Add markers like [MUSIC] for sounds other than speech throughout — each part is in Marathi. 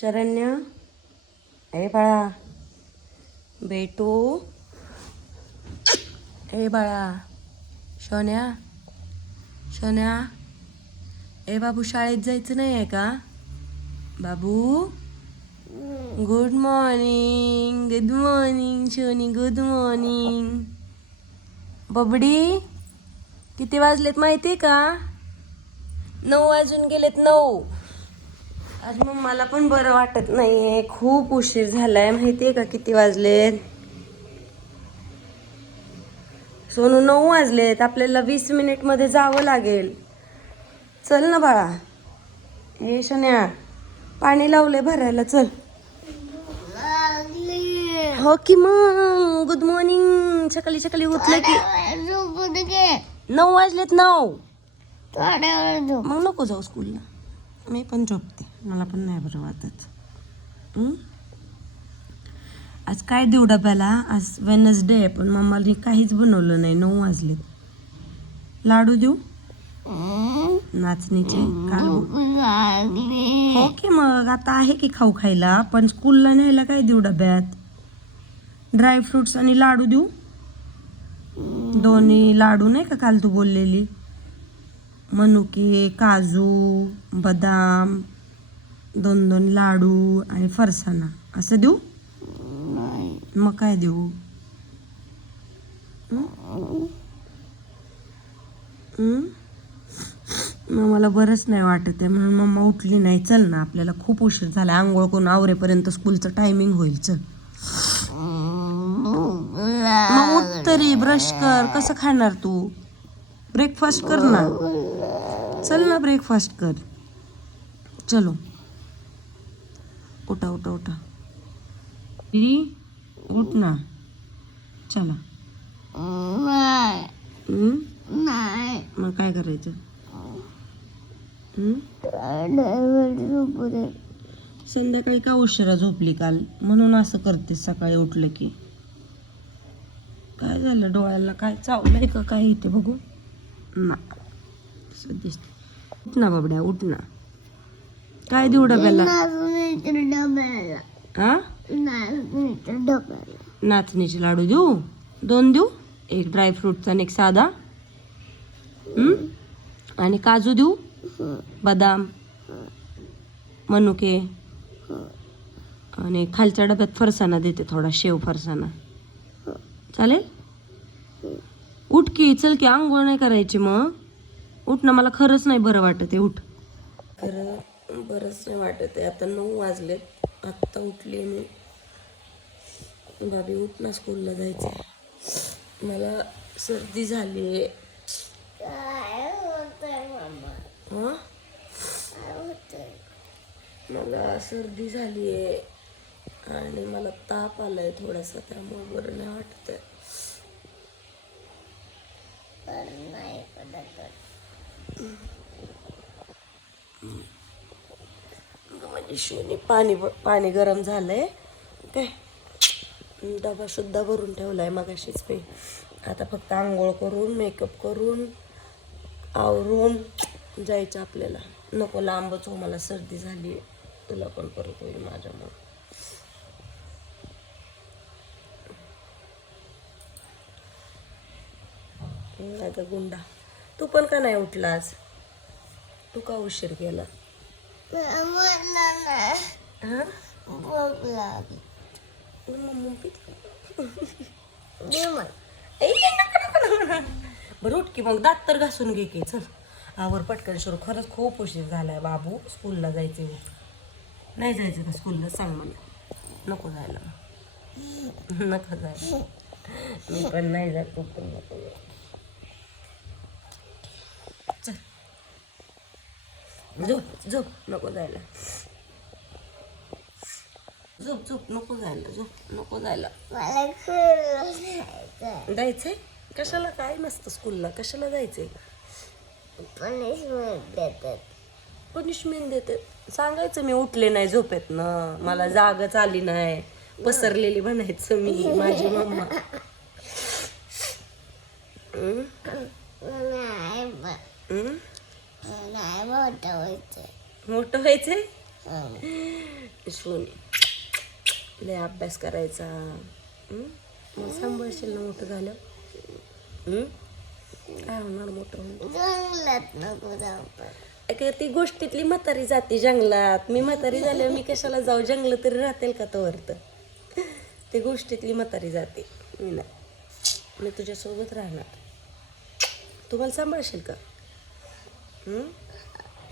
शरण्य ए बाळा बेटू ए बाळा सोन्या सोन्या ए बाबू शाळेत जायचं नाही आहे का? बाबू गुड मॉर्निंग गुड मॉर्निंग शोनी गुड मॉर्निंग बबडी किती वाजलेत माहिती का? नऊ वाजून गेलेत नऊ. आज मग मला पण बरं वाटत नाहीये. खूप उशीर झालाय. माहितीये का किती वाजलेत सोनू नऊ वाजलेत. आपल्याला वीस मिनिटमध्ये जावं लागेल. चल ना बाळा. हे शन्या. पाणी लावले भरायला. चल. हो की मग. गुड मॉर्निंग सकाळी सकाळी उठलं की. नऊ वाजलेत नऊ. मग नको जाऊ स्कूलला मी पण झोपते. मला पण नाही बरं वाटत. आज काय देऊ डब्याला? आज वेनसडे आहे पण मम्माने काहीच बनवलं नाही. नऊ वाजले. लाडू देऊ? नाचणीचे काल ओके हो मग आता आहे की खाऊ खायला पण स्कूलला न्यायला काय देऊ डब्यात? ड्रायफ्रुट्स आणि लाडू देऊ? दोन्ही लाडू नाही का काल तू बोललेली? मनुके काजू बदाम दोन दोन लाडू आणि फरसाणा. असं देऊ? मग काय देऊ? मग मला बरंच नाही वाटत आहे. म्हणून मम्मा उठली नाही. चल ना आपल्याला खूप उशीर झाला आंघोळ करून आवरेपर्यंत स्कूलचं टायमिंग होईल. चल. मग उठ तरी ब्रश कर. कसं खाणार तू? ब्रेकफास्ट कर ना. चल ना ब्रेकफास्ट कर. चलो. उठा उठा उठा. दीदी उठ ना. चला. मग काय करायचं? संध्याकाळी का उशिरा झोपली काल? म्हणून असं करते सकाळी उठलं की. काय झालं डोळ्याला? काय चावलंय का? काय येते बघू? ना असं उठ ना बाबड्या उठ ना. काय देऊ डब्याला? हा नाचणीचे लाडू देऊ? दोन देऊ? एक ड्रायफ्रूटचा आणि एक साधा. हं? आणि काजू देऊ? बदाम. मनुके. आणि खालच्या डब्यात फरसाणा देते थोडा शेव फरसाणा. चालेल? उठ की चल की आंघोळ नाही करायची मग. उठ ना मला खरंच नाही बरं वाटत आहे उठ. खरं बरंच नाही वाटत आहे. आता नऊ वाजलेत. आत्ता उठली मी. बाबी उठ ना स्कूलला जायचं मला सर्दी झाली आहे. मला सर्दी झाली आहे. आणि मला ताप आलाय थोडासा त्यामुळे बरं नाही वाटत आहे पाणी पाणी गरम झालंय. काय? डबा सुद्धा भरून आहे मगाशीच मी. आता फक्त आंघोळ करून मेकअप करून आवरून जायचं आपल्याला. नको लांबच हो मला सर्दी झाली तुला पण परत होईल माझ्यामुळे. नाही गुंडा. तू पण का नाही उठला आज तू का उशीर केला? बरं उठ की मग दात तर घासून घे की चल. आवर पटकन सुरू खरंच खूप उशीर झालाय बाबू. स्कूलला जायचे नाही जायचं का स्कूलला? सांग मला. नको जायला. नको जायला. मी पण नाही जात. तू पण नको जाऊ. चल झोप झोप नको जायला. झोप झोप नको जायला झोप नको जायला. जायचंय? कशाला? काय नसतं स्कूलला कशाला जायचंय? पनिशमेंट देते सांगायचं मी उठले नाही झोपेत ना. मला जागच आली नाही. पसरलेली म्हणायचं मी माझी मम्मा. [LAUGHS] हं? मोठं व्हायचंय. सोनी लय अभ्यास करायचा. हं? मग सांभाळशील ना मोठं झालं हं? काय होणार मोठं होऊन? जंगलात नको जाऊ पण. अगं ती गोष्टीतली म्हातारी जाते जंगलात. मी म्हातारी झाल्यावर मी कशाला जाऊ? जंगल तरी राहतील का तोवर तर? ती गोष्टीतली म्हातारी जाते. मी नाही. मी तुझ्यासोबत राहणार. तुम्हाला सांभाळशील का? हं?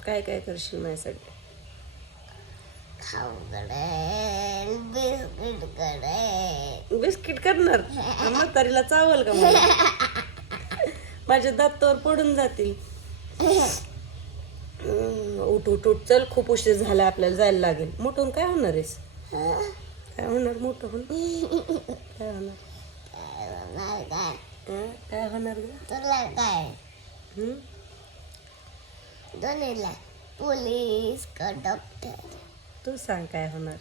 काय काय करशील माझ्यासाठी? खाऊ बिस्किट करेल बिस्किट करणार? [LAUGHS] म्हातारीला चावल का मला? माझ्या दातावर पडून जातील. [LAUGHS] उठ उठ उठ. चल खूप उशीर झाला आपल्याला जायला लागेल. मोठं काय होणार आहेस? काय होणार मोठं होऊन काय होणार? काय होणार काय? काय तुला हं? दोन्हीला पोलीस का डॉक्टर तू सांग काय होणार?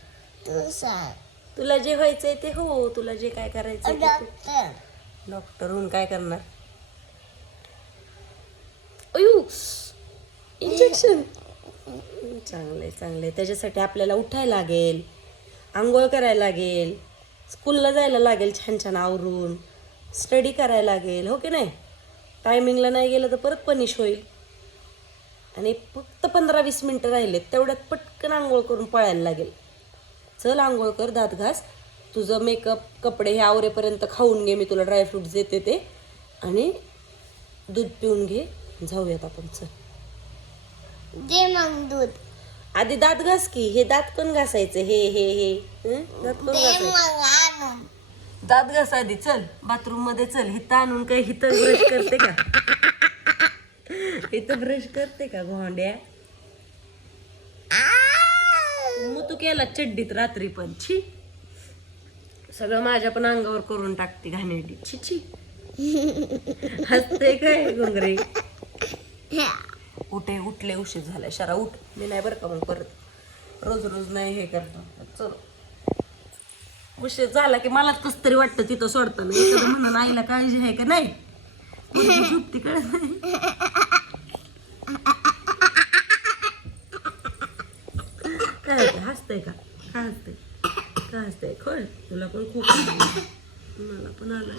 तू सांग. तुला जे व्हायचंय ते हो तुला जे काय तू डॉक्टर डॉक्टर होऊन काय करणार? अयो इंजेक्शन चांगलंय चांगलंय. त्याच्यासाठी आपल्याला उठायला लागेल आंघोळ करायला लागेल स्कूलला जायला लागेल छान छान आवरून स्टडी करायला लागेल हो की नाही? टायमिंगला नाही गेलं तर परत पनिश होईल. आणि फक्त पंधरा वीस मिनटं राहिलेत तेवढ्यात पटकन आंघोळ करून पळायला लागेल. चल आंघोळ कर दात घास. तुझं मेकअप कपडे हे आवरेपर्यंत खाऊन घे मी तुला ड्रायफ्रुट्स देते ते. आणि दूध पिऊन घे. जाऊयात आपण चल. दे मग दूध. आधी दात घास की हे दात कोण घासायचं? हे हे हे? दात दे घासायचं? दात घास आधी चल. बाथरूममध्ये चल. हिथं आणून काय हिथं ब्रश करते का? [LAUGHS] इथं ब्रश करते का गोंड्या? मग तू केला चड्डीत रात्री पण. छी. सगळं माझ्या पण अंगावर करून टाकते घाणेरडी. छी छी. हसते काय गोंगरे उठे उठले उशीर झालाय. शरा उठ. मी नाही बरं का मग परत रोज रोज नाही हे करतो चलो. उशीर झाला की मलाच कस तरी वाटतं तिथं सोडताना. म्हणून आईला काळजी आहे का नाही? झोपती कळत नाही काय होतं हसतंय का काय हसतंय काय हसतंय खळ तुला पण खूप मला पण आलं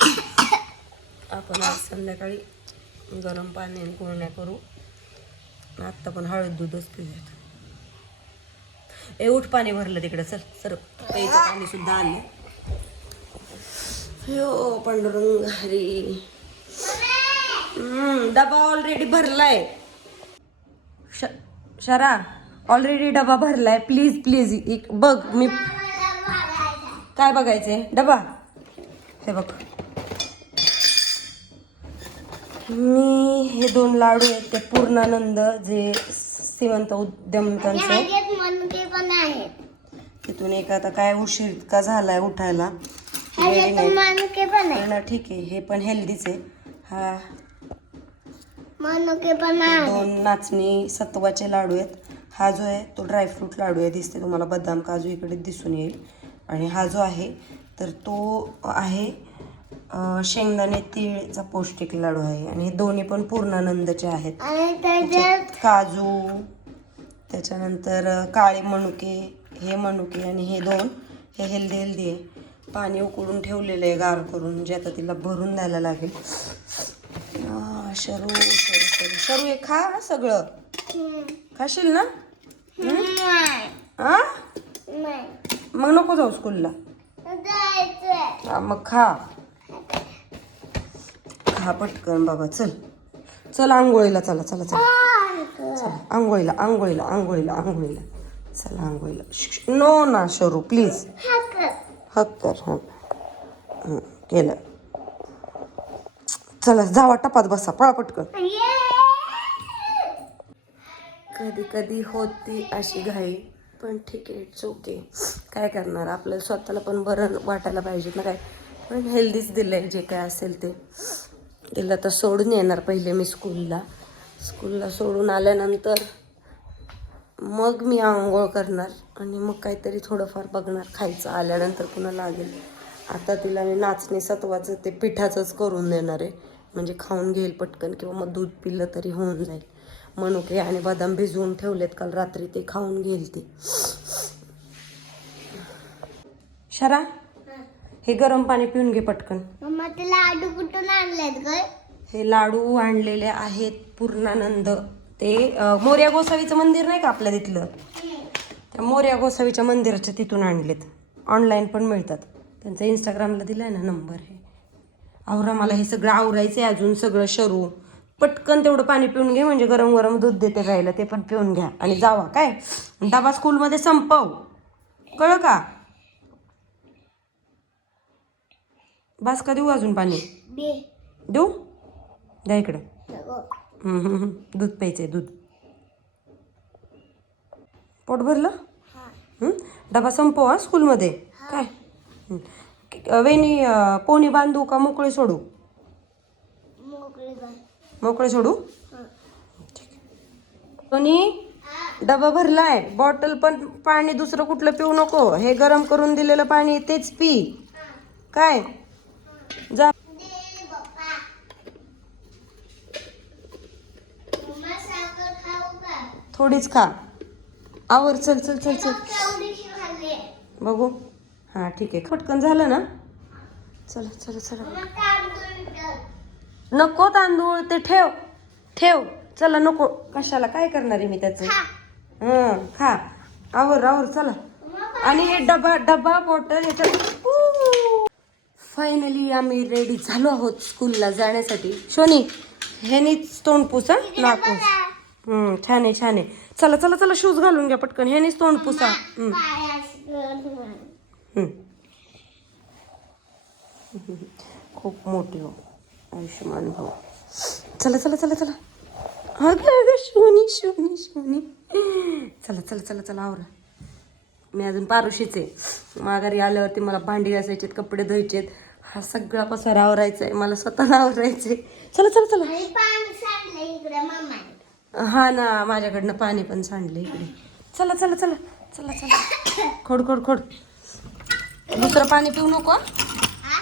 आपण आज संध्याकाळी गरम पाणी आणि गुळण्या करू आत्ता पण हळद दूधच पिऊयात ए उठ पाणी भरलं तिकडं चल सर प्यायचं पाणी सुद्धा आलं हो पांडुरंग हरी डबा ऑलरेडी भरलाय श- शरा ऑलरेडी डबा भरलाय. प्लीज प्लीज एक बघ मी काय बघायचंय? डबा? हे बघ. मी हे दोन लाडू आहेत ते पूर्णानंद जे श्रीमंत पण आहेत. तिथून एक आता काय उशीर का झालाय उठायला. ठीक आहे. हे पण हेल्दीच आहे. हा. दोन नाचणी सत्वाचे लाडू आहेत. हा जो आहे तो ड्रायफ्रूट लाडू आहे दिसते तुम्हाला. बदाम काजू इकडे दिसून येईल. आणि हा जो आहे तर तो आहे शेंगदाणे तीळचा पौष्टिक लाडू आहे. आणि हे दोन्ही पण पूर्णानंदचे आहेत. काजू त्याच्यानंतर काळे मनुके हे मनुके आणि हे दोन हे हेल्दी हेल्दी आहे. पाणी उकळून ठेवलेलं आहे गार करून जे आता तिला भरून द्यायला लागेल. शरू शरू शरू. शरू हे खा सगळं. खाशील ना? आ मग नको जाऊ स्कूलला हा, मग खा. खा पटकन बाबा चल. चल आंघोळीला चला चला चला. चला आंघोळीला आंघोळीला आंघोळीला आंघोळीला. चला आंघोळीला. श्श, नो ना शरू प्लीज हक कर हं हं, केलं. चला जावा टपात बसा. पळा पटकन. कधी कधी होती अशी घाई. पण ठीक आहे इट्स ओके काय करणार? आपल्याला स्वतःला पण बरं वाटायला पाहिजे ना काय? पण हेल्दीच दिलं आहे जे काय असेल ते. तिला तर सोडून येणार पहिले मी स्कूलला स्कूलला सोडून आल्यानंतर मग मी आंघोळ करणार आणि मग काहीतरी थोडंफार बघणार खायचं. आल्यानंतर पुन्हा लागेल. आता तिला मी नाचणी सत्वाचं ते पिठाचंच करून देणार आहे. म्हणजे खाऊन घेईल पटकन किंवा मग दूध पिलं तरी होऊन जाईल. मनुके आणि बदाम भिजवून ठेवलेत. काल रात्री ते खाऊन घेईल ते शरा हे गरम पाणी पिऊन घे पटकन. मम्मा ते लाडू कुठून आणलेत ग? हे लाडू आणलेले आहेत पूर्णानंद. ते अं, मोर्या गोसावीचं मंदिर नाही का आपल्या तिथलं? त्या मोर्या गोसावीच्या मंदिराच्या तिथून आणलेत. ऑनलाईन पण मिळतात. त्यांचा इंस्टाग्रामला दिलाय ना नंबर हे. आवरा मला हे सगळं आवरायचं आहे अजून सगळं शरू. पटकन तेवढं पाणी पिऊन घे म्हणजे गरम गरम दूध देते गायला ते पण पिऊन घ्या. आणि जावा काय? डबा स्कूलमध्ये संपव. कळ का? बास का देऊ अजून पाणी? देऊ? द्या इकडं. दूध प्यायचंय दूध. पोट भरलं? हा? डबा संपव हा स्कूलमध्ये. काय? वेणी पोणी बांधू का मोकळे सोडू? मोकळी सोडू. कोणी डबा भरलाय. बॉटल पण पाणी दुसरं कुठलं पिऊ नको. हे गरम करून दिलेलं पाणी तेच पी. काय? जा. थोडीच खा. आवर चल चल चल चल. बघू. हां ठीक आहे. पटकन झालं ना? चला चला चला. नको तांदूळ ते ठेव. ठेव. चला नको. कशाला? काय करणार आहे मी त्याचं? खा. हं खा. आवर आवर चला. आणि हे डबा डबा बॉटल याच्यात. फायनली आम्ही रेडी झालो आहोत स्कूलला जाण्यासाठी. शोनी ह्यानीच तोंड पुसा नाकूस. हम्म छान आहे छान. आहे चला चला चला शूज घालून घ्या पटकन. ह्यानीच तोंड पुसा. हम्म पायास हम्म. खूप मोठी हो. आयुष्यमान भाऊ. चला चला चला चला. अगं अगं शोनी शोनी शोनी चला चला चला चला आवरा. मी अजून पारुशीच आहे. माघारी आल्यावरती मला भांडी घासायचेत कपडे धुवायचेत. हा सगळा पसारा आवरायचा आहे मला स्वतःला आवरायचे चला चला चला. मम्मा हा ना माझ्याकडनं पाणी पण सांडलं इकडे. चला चला चला चला चला. खोड खोड खोड. दुसरं पाणी पिऊ नको?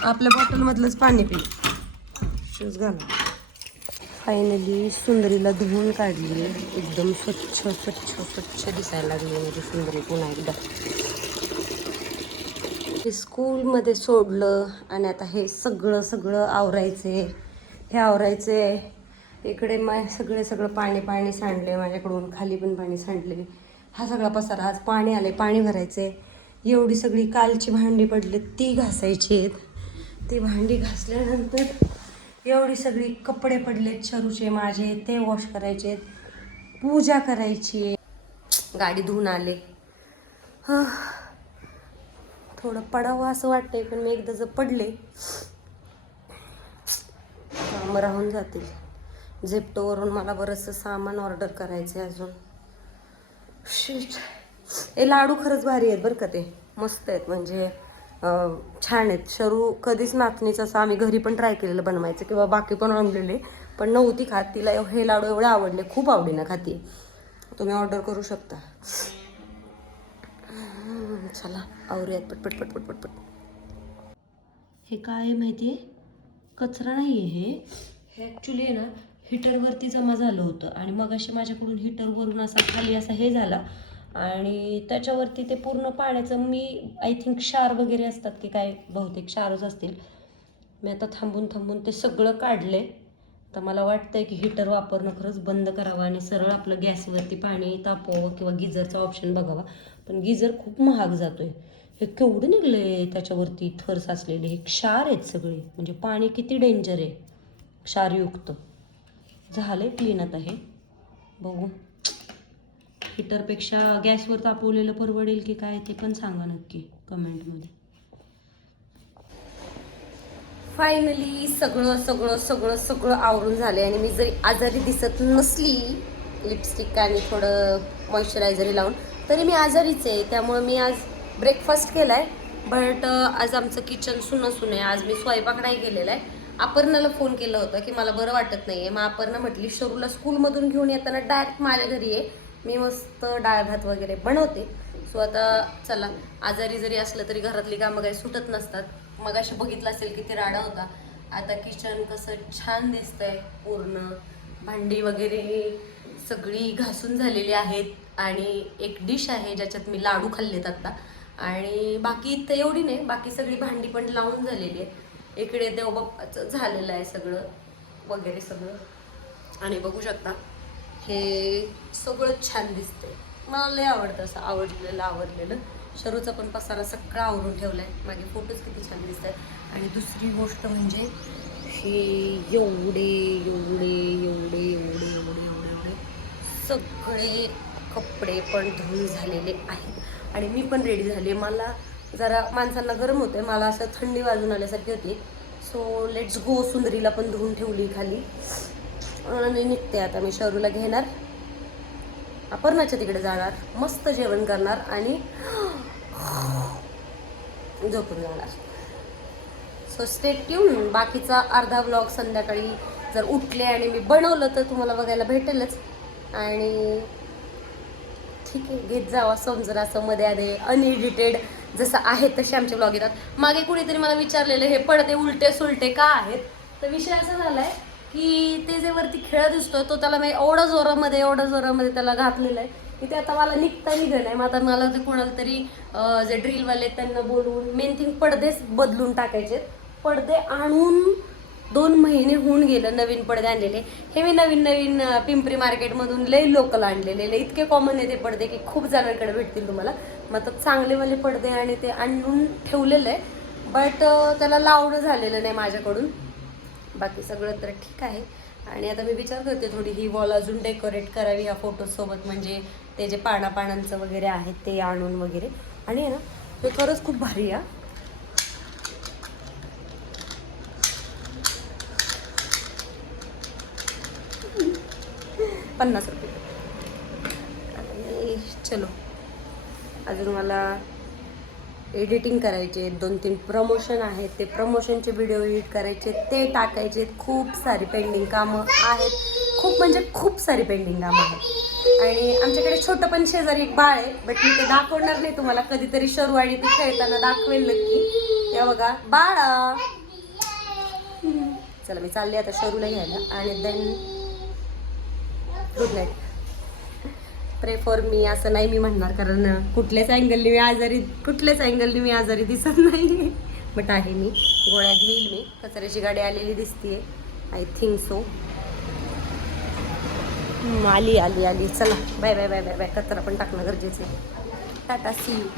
आपल्या बॉटलमधलंच पाणी पी शूज घाला. फायनली सुंदरीला धुवून काढली. एकदम स्वच्छ स्वच्छ स्वच्छ दिसायला लागली. माझी सुंदरी पुन्हा एकदा. ते स्कूलमध्ये सोडलं आणि आता हे सगळं सगळं आवरायचे. हे आवरायचे. इकडे मा सगळे सगळं पाणी पाणी सांडले. माझ्याकडून खाली पण पाणी सांडले. हा सगळा पसारा. आज पाणी आले पाणी भरायचे. एवढी सगळी कालची भांडी पडली. ती घासायची. आहेत ती भांडी घासल्यानंतर एवढी सगळी कपडे पडलेत शरूचे माझे ते वॉश करायचे पूजा करायची. गाडी धुवून आले. हां. थोडं पडावं असं वाटतंय पण मी एकदा जर पडले कामं राहून जातील. झेप्टोवरून मला बरंचसं सामान ऑर्डर करायचं आहे अजून. शिट हे लाडू खरंच भारी आहेत बरं का ते. मस्त आहेत म्हणजे. छान आहेत. शरू कधीच नाचणीचं असं आम्ही घरी पण ट्राय केलेलं बनवायचं किंवा बाकी पण आणलेले. पण नव्हती खात. तिला हे लाडू एवढे आवडले खूप आवडीनं खाती. तुम्ही ऑर्डर करू शकता. चला. आवरूयात. पटपट पटपट पटपट हे काय आहे माहिती आहे कचरा नाही आहे हे. हे ॲक्च्युली आहे ना हिटरवरती जमा झालं होतं आणि मग असे माझ्याकडून हिटरवरून असा खाली असा हे झाला. आणि त्याच्यावरती ते पूर्ण पाण्याचं मी आय थिंक क्षार वगैरे असतात की काय बहुतेक क्षारच असतील. मी आता थांबून थांबून ते सगळं काढले तर मला वाटतंय की हिटर वापरणं खरंच बंद करावं आणि सरळ आपलं गॅसवरती पाणी तापवावं किंवा गिझरचा ऑप्शन बघावा. पण गिझर खूप महाग जातोय. हे केवढं निघले त्याच्यावरती थर साचलेले? हे क्षार आहेत सगळे. म्हणजे पाणी किती डेंजर आहे. क्षारयुक्त. झालंय क्लीन आता हे. बघू. हिटरपेक्षा गॅसवर तापवलेलं परवडेल की काय ते पण सांगा नक्की कमेंटमध्ये. फायनली सगळं सगळं सगळं सगळं आवरून झालं आणि मी जरी आजारी दिसत नसली लिपस्टिक आणि थोडं मॉइश्चरायझर लावून तरी मी आजारीच आहे. त्यामुळे मी आज ब्रेकफास्ट केला आहे बट आज आमचं किचन सुनं सुन आहे. आज मी स्वयंपाक नाही केलेला आहे. अपर्णाला फोन केला होता की मला बरं वाटत नाही आहे मग अपर्णा म्हटली शरूला स्कूलमधून घेऊन येताना डायरेक्ट माझ्या घरी आहे मी मस्त डाळ भात वगैरे बनवते. सो आता चला आजारी जरी असलं तरी घरातली कामं काही सुटत नसतात. मग अशी बघितलं असेल किती राडा होता. आता किचन कसं छान दिसतंय पूर्ण. भांडी वगैरे सगळी घासून झालेली आहेत आणि एक डिश आहे ज्याच्यात मी लाडू खाल्लेत आत्ता आणि बाकी इथं एवढी नाही बाकी सगळी भांडी पण लावून झालेली आहे इकडे देवबाप्पाचं झालेलं आहे सगळं वगैरे सगळं. आणि बघू शकता हे सगळं छान दिसतंय. मला लय आवडतं असं आवडलेलं आवडलेलं. शरूचा पण पसारा सगळा आवरून ठेवलं आहे मागे फोटोज किती छान दिसत आहेत आणि दुसरी गोष्ट म्हणजे हे एवढे एवढे एवढे एवढे एवढे एवढे एवढे सगळे कपडे पण धुवून झालेले आहेत. आणि मी पण रेडी झाले मला जरा माणसांना गरम होते मला असं थंडी वाजून आल्यासारखी होती. सो लेट्स गो सुंदरीला पण धुवून ठेवली खाली. आणि निघते आता मी शरूला घेणार. अपर्णाच्या तिकडे जाणार मस्त जेवण करणार आणि झोपून जाणार. सो स्टेट ट्यून बाकीचा अर्धा ब्लॉग संध्याकाळी जर उठले आणि मी बनवलं तर तुम्हाला बघायला भेटेलच. आणि ठीक आहे घेत जावा. समजून असं मध्ये आधे अनएडिटेड जसं आहे तसे आमचे ब्लॉग येतात. मागे कुणीतरी मला विचारलेलं हे पडदे उलटे सुलटे का आहेत? तर विषय असा झाला आहे की ते जे वरती खेळ दिसतोय तो त्याला मी एवढा जोरामध्ये एवढा जोरामध्ये त्याला घातलेला आहे की ते आता मला निघता निघलं नाही मग आता मला ते कोणाला तरी जे ड्रिलवाले त्यांना बोलवून मेन थिंग पडदेच बदलून टाकायचे पडदे आणून दोन महिने होऊन गेलं नवीन पडदे आणलेले. हे मी नवीन नवीन पिंपरी मार्केटमधून लई लोकल आणलेले. लई इतके कॉमन आहे ते पडदे की खूप जणांकडे भेटतील तुम्हाला. मग आता चांगलेवाले पडदे आणि ते आणून ठेवलेलं आहे. बट त्याला लावणं झालेलं नाही माझ्याकडून. बाकी सगळं तर ठीक आहे. आणि आता मी विचार करते थोडी ही वॉल अजून डेकोरेट करावी ह्या फोटोसोबत म्हणजे ते जे पाना पानांचं वगैरे आहे ते आणून वगैरे. आणि आहे ना हे खरंच खूप भारी आहे पन्नास रुपये. आणि चलो अजून मला एडिटिंग करायचे दोन तीन प्रमोशन आहेत ते प्रमोशनचे व्हिडिओ एडिट करायचे ते टाकायचे. खूप सारी पेंडिंग कामं आहेत. खूप म्हणजे खूप सारी पेंडिंग कामं आहेत. आणि आमच्याकडे छोटं पण शेजारी एक बाळ आहे बट मी ते दाखवणार नाही तुम्हाला. कधीतरी शरू ते खेळताना दाखवेल नक्की. या बघा बाळा! चला मी चालले आता शरूला घ्यायला. आणि then good night pray for me असं नाही मी म्हणणार कारण कुठल्याच अँगलनी मी आजारी कुठल्याच अँगलनी मी आजारी दिसत नाही. बट आहे मी. गोळ्या घेईल मी. कचऱ्याची गाडी आलेली दिसतीये. आय थिंक सो आली आली आली. चला. Bye bye bye bye bye कचरा पण टाकणं गरजेचं आहे. Tata C you